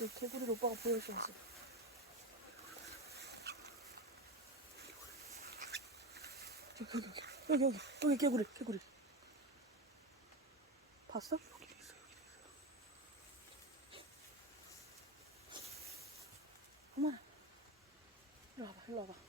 이 개구리를 오빠가 보여주었어. 여기 개구리. 봤어? 여기 있어. 어머나. 일로 와봐.